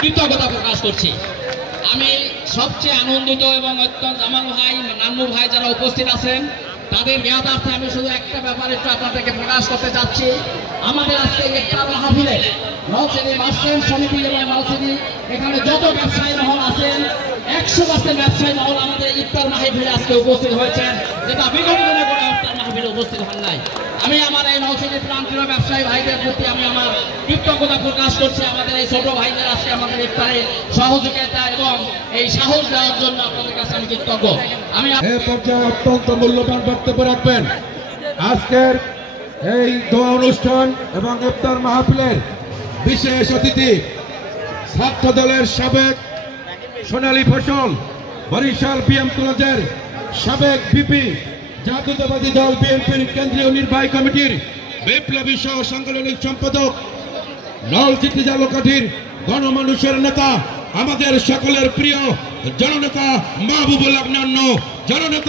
কৃতজ্ঞতা প্রকাশ করছি। আমি সবচেয়ে আনন্দিত এবং অত্যন্ত জামাল ভাই, নান্নু ভাই যারা উপস্থিত আছেন তাদের জ্ঞাতার্থে আমি শুধু একটা ব্যাপারে একটু আপনাদেরকে প্রকাশ করতে চাচ্ছি। আমাদের আজকে ইফতার মাহফিলে নওশীদি মার্চেন্ট সমিতি এবং নওশীদি এখানে যত ব্যবসায়ী মহল আছেন 100% ব্যবসায়ী মহল আমাদের ইফতার মাহফিলে আজকে উপস্থিত হয়েছেন, যেটা বিগত দিনে করে ইফতার মাহফিলে উপস্থিত হন নাই। আমি আমার এই নওশীদি প্রান্তীয় ব্যবসায়ী ভাইদের প্রতি আমি আমার কৃতজ্ঞতা প্রকাশ করছি। আমাদের এই ছোট ভাইদের আজকে আমাদের ইফতারে সহযোগিতা এবং এই সাহস দেওয়ার জন্য আপনাদের কাছে আমি কৃতজ্ঞ। আমি এই পর্যায়ে অত্যন্ত মূল্যবান বক্তব্য রাখবেন আজকের এই দোয়া অনুষ্ঠান এবং ইফতার মাহফিলের বিশেষ অতিথি ছাত্র দলের সাবেক সোনালী ফসল বরিশাল বিএম কলেজের সাবেক ভিপি, জাতীয়তাবাদী দল বিএনপির কেন্দ্রীয় নির্বাহী কমিটির বিপ্লবী সহ সাংগঠনিক সম্পাদক, নলছিটি জালকাঠির গণমানুষের নেতা, আমাদের সকলের প্রিয় জননেতা মাহবুবুল আহনান জননেতা।